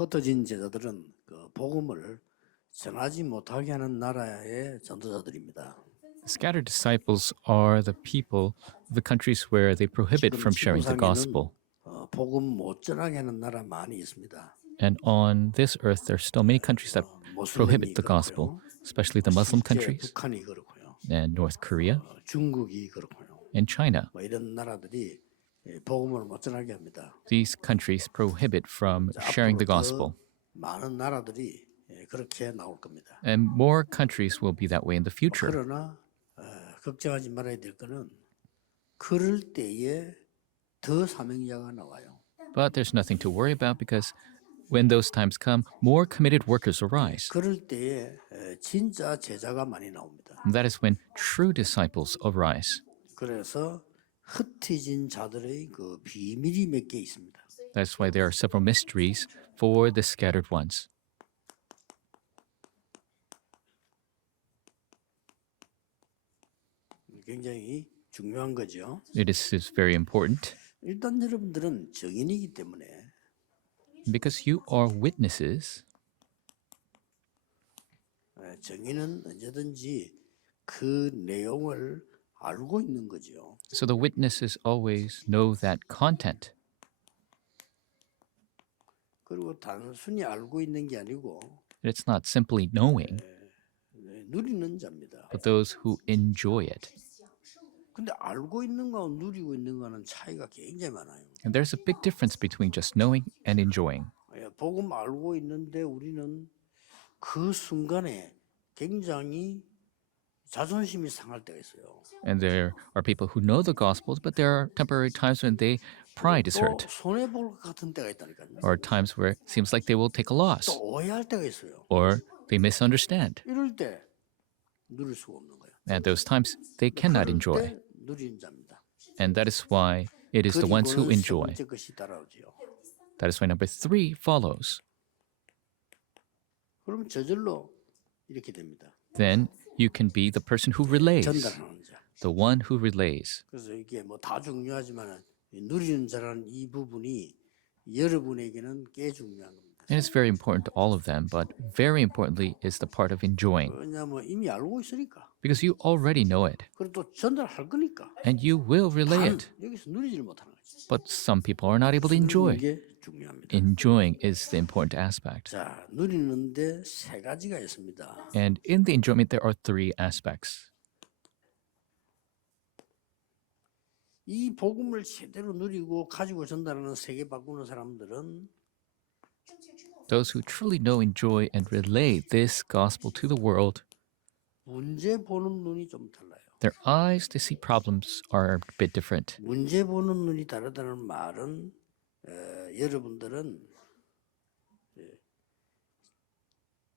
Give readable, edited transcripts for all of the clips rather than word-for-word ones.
흩어진 제자들은 그 복음을 전하지 못하게 하는 나라의 전도자들입니다. Scattered disciples are the people of the countries where they prohibit 지금 from sharing the 지구상에는 gospel. 복음 못 전하게 하는 나라 많이 있습니다. And on this earth, there are still many countries that prohibit 모슬림이 the gospel, 그렇고요. especially the Muslim 실제 countries 북한이 그렇고요. and North Korea 중국이 그렇고요. and China. 뭐 이런 나라들이 복음을 못 전하게 합니다. These countries prohibit from sharing the 앞으로 더 gospel. 많은 나라들이 그렇게 나올 겁니다. And more countries will be that way in the future. 그러나 걱정하지 말아야 될 거는 그럴 때에 더 사명자가 나와요. But there's nothing to worry about because when those times come, more committed workers arise. 그럴 때에 진짜 제자가 많이 나옵니다. And that is when true disciples arise. 그래서 흩어진 자들의 그 비밀이 몇 개 있습니다. That's why there are several mysteries for the scattered ones. 굉장히 중요한 거죠. It is very important 일단 여러분들은 증인이기 때문에 because you are witnesses. 증인은 언제든지 그 내용을 알고 있는 거죠. So the witnesses always know that content. 그리고 단순히 알고 있는 게 아니고 It's not simply knowing, 누리는 자입니다. but those who enjoy it. 근데 알고 있는 거와 누리고 있는 거는 차이가 굉장히 많아요. And there's a big difference between just knowing and enjoying. 복음 알고 있는데 우리는 그 순간에 굉장히 자존심이 상할 때가 있어요. And there are people who know the gospels, but there are temporary times when their pride is 또 hurt, 손해 볼 것 같은 때가 있다니까요. or times where it seems like they will take a loss, 또 오해할 때가 있어요. or they misunderstand. 이럴 때 누릴 수가 없는 거예요. At those times, they cannot 그럴 enjoy. 때 누리는 자입니다. And that is why it is the ones who 그리고는 세 enjoy. 번째 것이 따라오지요. That is why number 3 follows. 그럼 저절로 이렇게 됩니다. Then you can be the person who relays, 전달하는 자. the one who relays. 그래서 이게 뭐 다 중요하지만 누리는 자라는 이 부분이 여러분에게는 꽤 중요한 겁니다. And it's very important to all of them, but very importantly is the part of enjoying, 왜냐하면 이미 알고 있으니까. because you already know it, 그리고 또 전달할 거니까. and you will relay 단 it. 여기서 누리지를 못하는 거지. But some people are not able to 누리는 enjoy. 게 중요합니다. Enjoying is the important aspect. 자, 누리는데 세 가지가 있습니다. And in the enjoyment, there are 3 aspects. 이 복음을 제대로 누리고 가지고 전달하는 세계 바꾸는 사람들은 Those who truly know, enjoy, and relay this gospel to the world, 문제 보는 눈이 좀 달라요. their eyes to see problems are a bit different. 문제 보는 눈이 다르다는 말은 여러분들은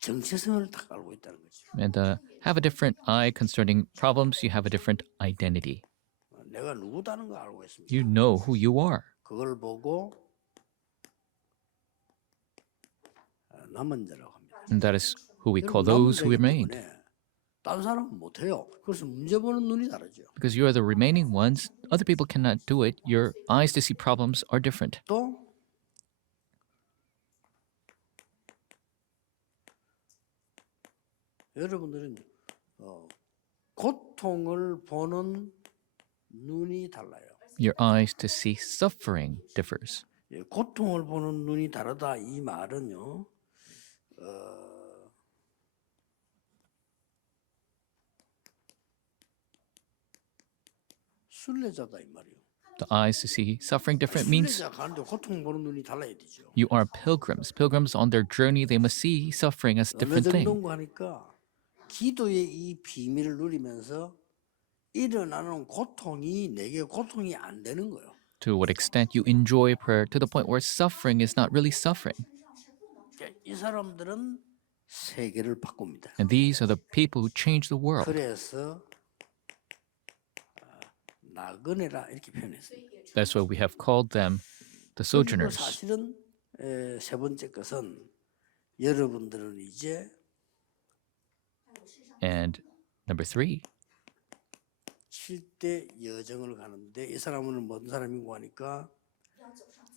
정체성을 딱 알고 있다는 거죠. And have a different eye concerning problems, you have a different identity. 내가 누구다는 거 알고 있습니다. You know who you are. 그걸 보고 남은 자라고 합니다. And that is who we call 여러분, those who 남은 자이기 remained. 때문에 다른 사람은 못해요. 그래서 문제 보는 눈이 다르죠. Because you are the remaining ones, other people cannot do it. Your eyes to see problems are different. 또 여러분들은 고통을 보는 눈이 달라요. Your eyes to see suffering differs. 고통을 보는 눈이 다르다 이 말은요. 순례자다 이 말이에요. The eyes to see suffering different means 순례자 가는데 고통 보는 눈이 달라야 되죠. you are pilgrims. Pilgrims on their journey, they must see suffering as a 어느 different thing. 정도인가 하니까 기도의 이 비밀을 누리면서 일어나는 고통이 내게 고통이 안 되는 거예요. To what extent you enjoy prayer to the point where suffering is not really suffering. 이 사람들은 세계를 바꿉니다. And these are the people who change the world. 그래서 나그네라 이렇게 표현했습니다. That's why we have called them the 그리고 sojourners. 사실은 세 번째 것은 여러분들은 이제 And number 3, 7대 여정을 가는데 이 사람은 뭔 사람이고 하니까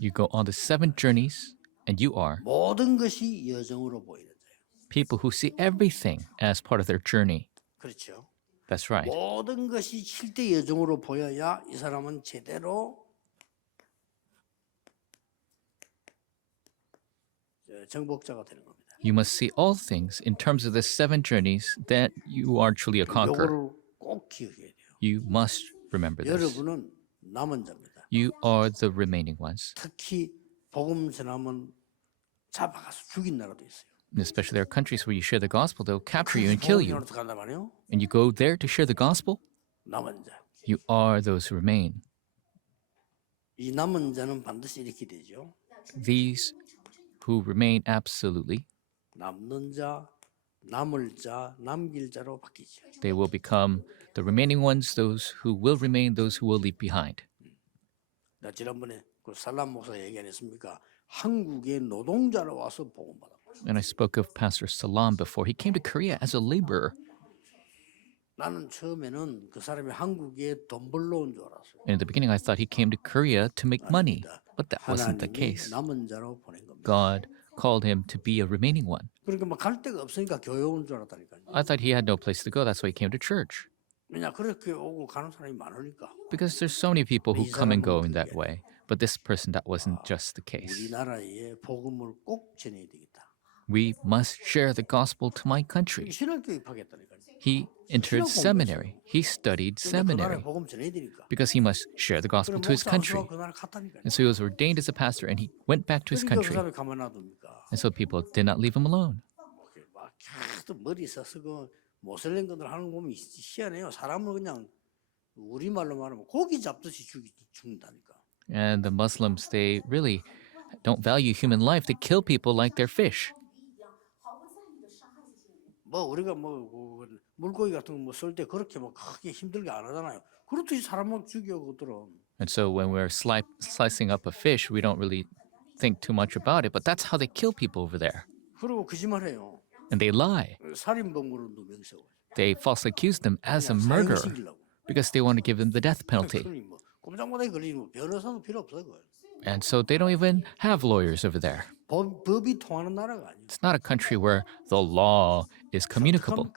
you go on the 7 journeys. And you are 모든 것이 여정으로 보이는 자예요. people who see everything as part of their journey. 그렇죠. That's right. 모든 것이 7대 여정으로 보여야 이 사람은 제대로 정복자가 되는 겁니다. You must see all things in terms of the 7 journeys that you are truly a conqueror. 이거를 꼭 기억해야 돼요. You must remember this. 여러분은 남은 자입니다. You are the remaining ones. 특히 복음 전하면 잡아가서 죽인 나라도 있어요. And especially there are countries where you share the gospel, they'll capture you and kill you. 복음 간단 말이에요. And you go there to share the gospel, 남은 자. you are those who remain. 이 남은 자는 반드시 이렇게 되죠. These who remain absolutely, 남는 자, 남을 자, 남길 자로 바뀌죠. they will become the remaining ones, those who will remain, those who will leave behind. 나 지난번에 그 살람 목사 얘기 안 했습니까? 한국의 노동자로 와서 복음 받아. And I spoke of Pastor Salam before. He came to Korea as a laborer. 나는 처음에는 그 사람이 한국에 돈 벌러 온 줄 알았어요. And in the beginning, I thought he came to Korea to make money, 아닙니다. but that wasn't the 하나님이 case. 남은 자로 보낸 겁니다. God called him to be a remaining one. 그러니까 막 갈 데가 없으니까 교회 온 줄 알았다니까요. I thought he had no place to go. That's why he came to church. 왜냐 그렇게 오고 가는 사람이 많으니까. Because there's so many people who come and go in that way. But this person, that wasn't just the case. 우리나라에 복음을 꼭 전해야 되겠다. We must share the gospel to my country. 신학교 입학했다니까요. He entered seminary. He studied 그 나라에 seminary 복음 전해야 되니까. because he must share the gospel to his country. 그 나라 갔다니까요. And so he was ordained as a pastor and he went back to his 그러니까 그 country. 사람이 가만 놔둡니까? And so people did not leave him alone. 막 계속 머리 써서 그 모슬렘 것들 하는 거 보면 희한해요. 사람을 그냥 우리말로 말하면 고기 잡듯이 죽는다니까. And the Muslims, they really don't value human life. They kill people like they're fish. 뭐 우리가 뭐 물고기 같은 거 쏠 때 그렇게 뭐 크게 힘들게 안 하잖아요. 그렇듯이 사람을 죽여 그들은. And so when we're slicing up a fish, we don't really think too much about it. But that's how they kill people over there. 그리고 거짓말해요. And they lie. 살인범으로 누명 세워. They falsely accuse them as a murderer because they want to give them the death penalty. 뭐 꼼짝못하게 걸리면 변호사도 필요 없어요. 그걸. And so they don't even have lawyers over there. 법이 통하는 나라가 아니에요. It's not a country where the law is communicable.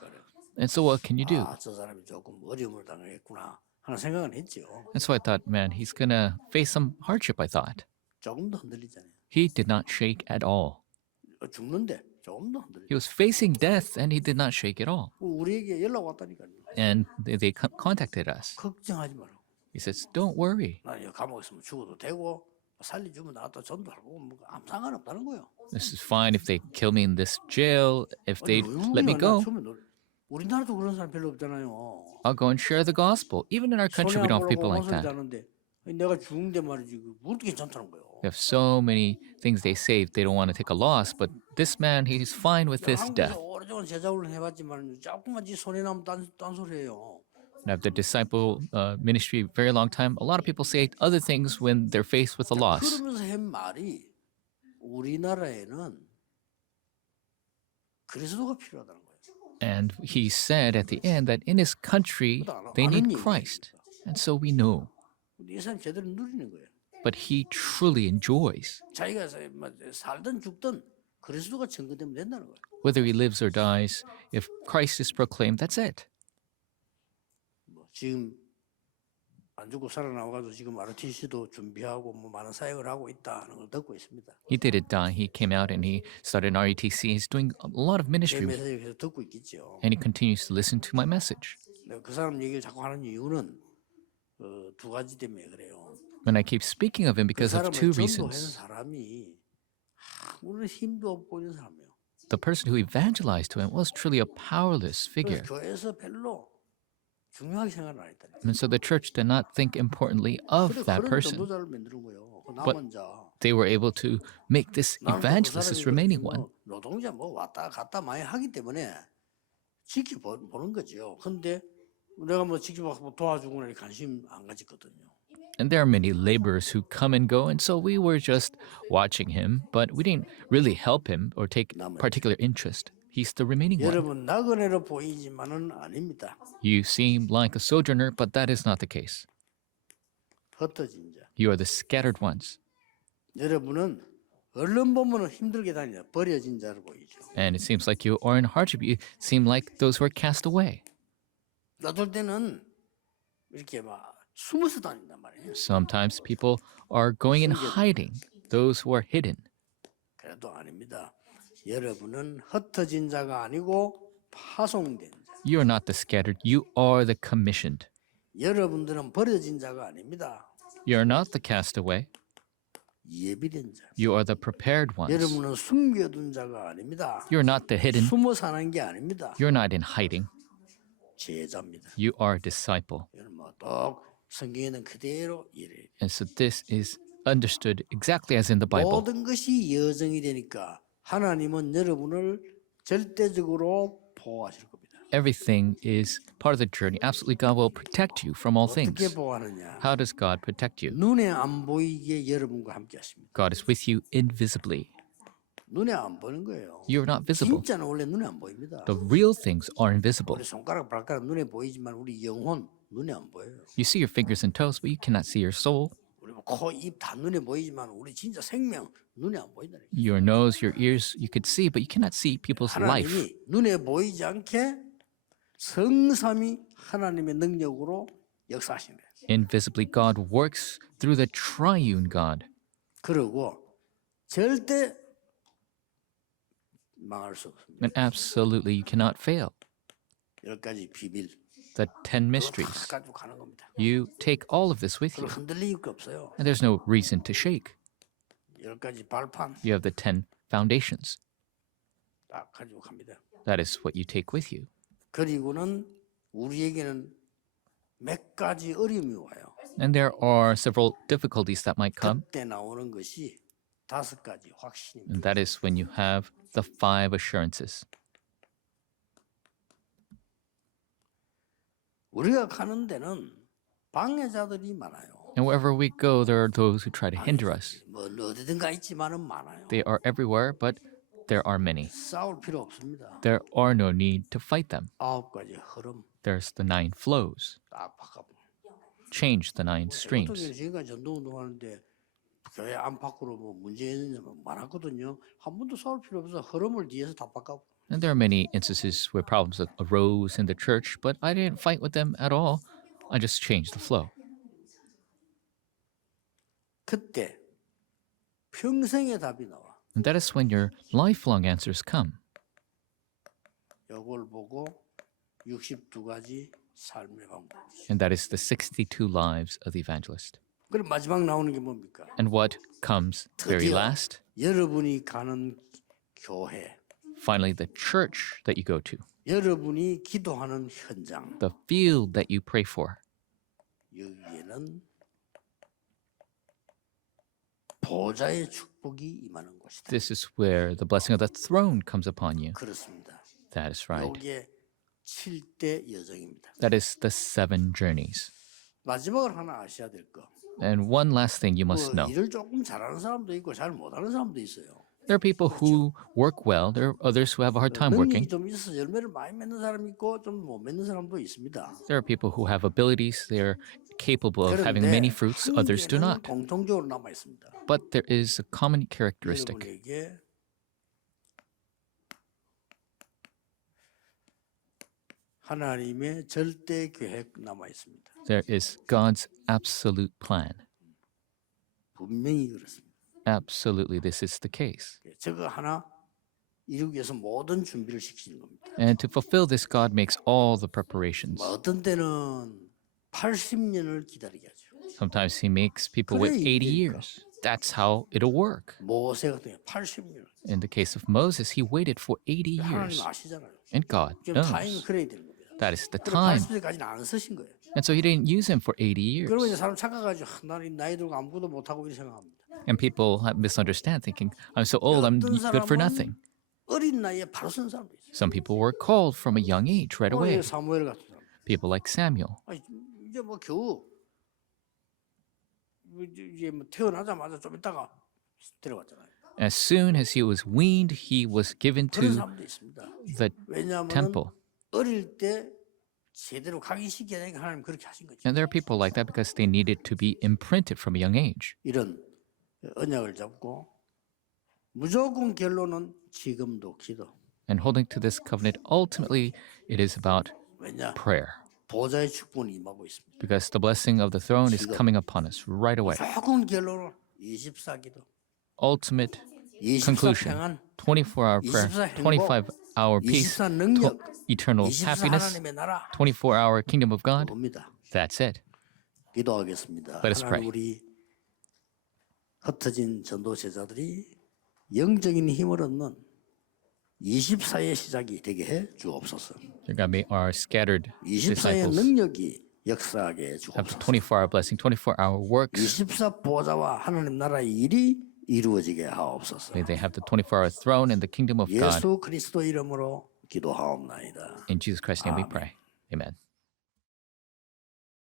And so what can you do? 아, 저 사람이 조금 어려움을 당하겠구나 하는 생각은 했죠. And so I thought, man, he's going to face some hardship, I thought. 조금도 흔들리잖아요. He did not shake at all. 죽는데 조금도 흔들리. He was facing death and he did not shake at all. 우리에게 연락 왔다니까요. And they contacted us. 걱정하지 말라고. He says, don't worry. 나 여기 감옥에 있으면 죽어도 되고 살려주면 나도 전도하고 뭐 아무 상관없다는 거예요. This is fine if they kill me in this jail. If they let me go, 우리나라도 그런 사람 별로 없잖아요. I'll go and share the gospel. Even in our country, we don't have people like that. 내가 죽은데 말이지 그것도 괜찮다는 거예요. We have so many things they say they don't want to take a loss, but this man, he's fine with this death. 오래전 제자훈련 해봤지만 조금만 지 손에 나면 딴소리예요. And after disciple ministry very long time, a lot of people say other things when they're faced with a loss. 그러면서 한 말이 우리나라에는 그리스도가 필요하다는 거예요. And he said at the end that in his country, they need Christ. And so we know. 이 사람 제대로 누리는 거예요. But he truly enjoys. 자기가 살든 죽든 그리스도가 증거되면 된다는 거예요. Whether he lives or dies, if Christ is proclaimed, that's it. 지금 안 죽고 살아나와가지고 지금 RUTC도 준비하고 뭐 많은 사역을 하고 있다는 걸 듣고 있습니다. He didn't die. He came out and he started an RUTC. He's doing a lot of 제 ministry. 메시지를 듣고 있겠죠. And he continues to listen to my message. 그 사람 얘기를 자꾸 하는 이유는 두 가지 때문에 그래요. And I keep speaking of him 그 because of 사람을 two 전도하는 reasons. 사람이 아무런 힘도 없고 있는 사람이에요. The person who evangelized to him was truly a powerless figure. 그래서 교회에서 별로 중요하게 생각을 안 했다니까. And so the church did not think importantly of that 그런 person. 전도자를 만드는 거예요. 그 남은 자. They were able to make this evangelist, this remaining one. 노동자 뭐 왔다 갔다 많이 하기 때문에 지켜보는 거죠. 근데 내가 뭐 지켜봐 도와주고 나니 관심 안 가졌거든요. And there are many laborers who come and go, and so we were just watching him, but we didn't really help him or take particular interest. He's the remaining one. 여러분 나그네로 보이지만은 아닙니다. You seem like a sojourner, but that is not the case. 흩어진 자. You are the scattered ones. 여러분은 얼른 보면은 힘들게 다니다 버려진 자로 보이죠. And it seems like you are in hardship. You seem like those who are cast away. 어떨 때는 이렇게 막 숨어서 다닌단 말이에요. Sometimes people are going in hiding, those who are hidden. 그래도 아닙니다. 여러분은 흩어진 자가 아니고 파송된 자. You are not the scattered, you are the commissioned. 여러분들은 버려진 자가 아닙니다. You are not the castaway, 예비된 자. you are the prepared ones. 여러분은 숨겨둔 자가 아닙니다. You are not the hidden, 숨어 사는 게 아닙니다. you're not in hiding, 제자입니다. you are a disciple. 이건 뭐또 성경에는 그대로 이래. And so this is understood exactly as in the Bible. 모든 것이 여정이 되니까 하나님은 여러분을 절대적으로 보호하실 겁니다. Everything is part of the journey. Absolutely, God will protect you from all 어떻게 things. 보호하느냐? How does God protect you? 눈에 안 보이게 여러분과 함께 하십니다. God is with you invisibly. 눈에 안 보이는 거예요. You are not visible. 진짜는 원래 눈에 안 보입니다. The real things are invisible. 우리 손가락, 발가락 눈에 보이지만 우리 영혼 눈에 안 보여요. You see your fingers and toes, but you cannot see your soul. 우리 코, 입 다 눈에 보이지만 우리 진짜 생명 눈에 안 보인다. Your nose, your ears, you could see, but you cannot see people's life. 하나님이 눈에 보이지 않게 성삼위 하나님의 능력으로 역사하시는 거예요. Invisibly, God works through the triune God. 그리고 절대 망할 수 없습니다. And absolutely, you cannot fail. 10가지 비밀 The 10 다 mysteries. 가지고 가는 겁니다. You take all of this with you, 그걸 흔들릴 게 없어요. and there's no reason to shake. 10가지 발판 You have the 10 foundations. 딱 가지고 갑니다. That is what you take with you. 그리고는 우리에게는 몇 가지 어려움이 와요. And there are several difficulties that might come, 그때 나오는 것이 5가지 확신입니다. and that is when you have the 5 assurances. 우리가 가는 데는 방해자들이 많아요. And wherever we go, there are those who try to hinder us. 뭐 어디든가 있지만은 많아요. They are everywhere, but there are many. 싸울 필요 없습니다. There are no need to fight them. 9가지 흐름 There's the 9 flows. 딱 바꿔. Change the 9 어떻게 streams. 지금까지 전도운동하는데 교회 안팎으로 뭐 문제 있는 점 많았거든요. 한 번도 싸울 필요 없어. 흐름을 뒤에서 다 바꿔. And there are many instances where problems arose in the church, but I didn't fight with them at all. I just changed the flow. 그때 평생의 답이 나와. And that is when your lifelong answers come. 이걸 보고 62가지 삶의 방법. And that is the 62 lives of the evangelist. 그럼 마지막 나오는 게 뭡니까? And what comes very 드디어 last? 여러분이 가는 교회, Finally, the church that you go to, 여러분이 기도하는 현장. the field that you pray for. 여기에는 보좌의 축복이 임하는 곳이다. This is where the blessing of the throne comes upon you. 그렇습니다. That is right. 이게 7대 여정입니다. That is the 7 journeys. 마지막으로 하나 아셔야 될 거. And one last thing you must know. 일을 조금 잘하는 사람도 있고 잘 못하는 사람도 있어요. There are people who work well. There are others who have a hard time working. 능력이 좀 있어서 열매를 많이 맺는 사람이 있고 좀 못 맺는 사람도 있습니다. There are people who have abilities. They're capable of having 그런데 many fruits. Others do 한 not. 개는 공통적으로 남아 있습니다. But there is a common characteristic. 여러분에게 하나님의 절대 계획 남아 있습니다. There is God's absolute plan. 분명히 그렇습니다. Absolutely, this is the case. 저거 하나 이루기 위해서 모든 준비를 시키는 겁니다. And to fulfill this, God makes all the preparations. 어떤 때는 80년을 기다리게 하죠. Sometimes He makes people wait 80 years. That's how it'll work. 모세 같은 경우 80년. In the case of Moses, he waited for 80 하나님 years. 아시잖아요. And God 지금 타임이 knows. 그래야 되는 겁니다. That is the 그래 time. 80년까지는 안 쓰신 거예요. And so He didn't use him for 80 그러면 이제 years. 사람 착각하죠. 나는 나이 들고 아무것도 못하고 이렇게 생각합니다. And people misunderstand, thinking, I'm so old, I'm 어떤 good for 사람은 nothing. 어린 나이에 바로 쓴 사람도 있어요. Some people were called from a young age right away. 사무엘 같은 사람. People like Samuel. 아니, 이제 뭐 겨우 이제 뭐 태어나자마자 좀 있다가 데려갔잖아요. As soon as he was weaned, he was given 그런 to 사람도 있습니다. the 왜냐하면 temple. 어릴 때 제대로 각인시켜야 되니까 하나님 그렇게 하신 거죠. And there are people like that because they needed to be imprinted from a young age. 이런 언약을 잡고 무조건 결론은 지금도 기도. And holding to this covenant, ultimately, it is about 왜냐? prayer. 보좌의 축복이 임하고 있습니다. Because the blessing of the throne is coming upon us right away. 무조건 결론은 24기도. Ultimate 24 conclusion. 평안, 24-hour prayer, 25-hour peace, 24 능력, eternal 24 happiness, 하나님의 나라. 24-hour kingdom of God. 봅니다. That's it. 기도하겠습니다. Let us pray. 하나님 우리 흩어진 전도 제자들이 영적인 힘을 얻는 24의 시작이 되게 해 주옵소서. Dear God, may our scattered 24의 disciples 능력이 역사하게 해 have 주옵소서. 24-hour blessing, 24-hour works. 24 보좌와 하나님 나라의 일이 이루어지게 하옵소서. May they have the 24-hour throne and the kingdom of God. 예수 그리스도 이름으로 기도하옵나이다. In Jesus Christ's name we pray. Amen.